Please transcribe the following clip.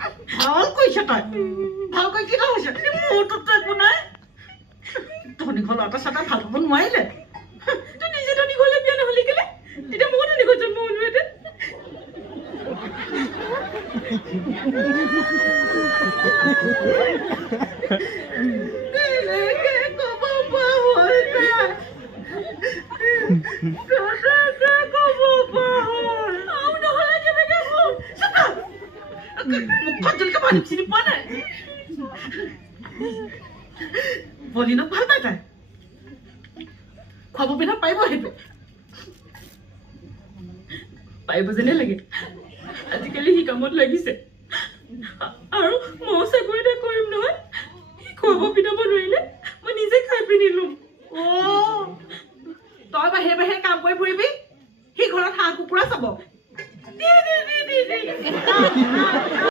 ভাল কৰিছ তই? ভাল কৰি কি হৈছে মোৰটোতো একো নাই। ধনী ঘৰ ল'ৰা চাটা ভাল হ'ব নোৱাৰিলে। তই নিজে ধনী ঘৰলৈ বিয়া নহলি কেলে? তেতিয়া ময়ো ধনী ঘৰত জন্ম ক'ব হ'ল তাই কেনেকে ক'ব পৰা হ'ল আৰু নহ'লে কেনেকে হ'ল আজিকালি সি কামত লাগিছে আৰু ময়ো চাকৰি এটা কৰিম নহয় খুৱাব পিন্ধাব নোৱাৰিলে মই নিজে খাই পিনি ল'ম অ' তই বাহিৰে বাহিৰে কাম কৰি ফুৰিবি সি ঘৰত হাঁহ কুকুৰা চাব ハハハハ!